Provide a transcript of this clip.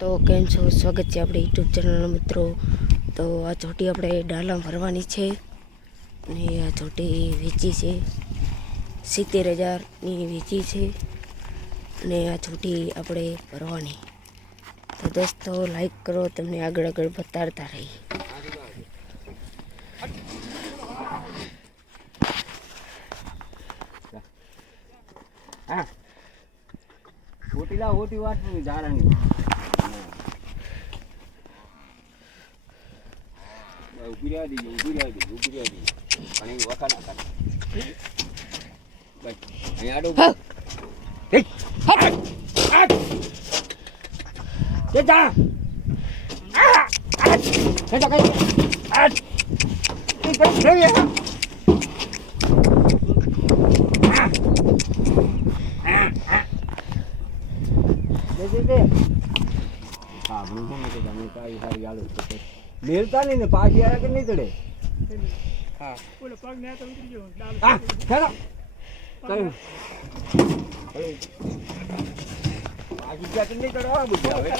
તો કેમ છો? સ્વાગત છે આપણે યુટ્યુબ ચેનલના મિત્રો. તો આ ચોટી આપણે ડાલામાં ભરવાની છે અને આ ચોટી વેચી છે 70,000ની વેચી છે અને આ ચોટી આપણે ભરવાની. તો દોસ્તો લાઈક કરો, તમને આગળ બતાડતા રહી. ઓટી વાટવું જારાની ઉભી રહ્યા દીજો પણ એ વખા ના થાય બસ અહીંયા આડો મેલતા નહીં ને પાછી આવ્યા કે નહીં ચડે. હા પગ ને તો ઉતરી ગયો. હા ચાલો કયું પાછી ગયા કે નહીં ચડવા બધું હવે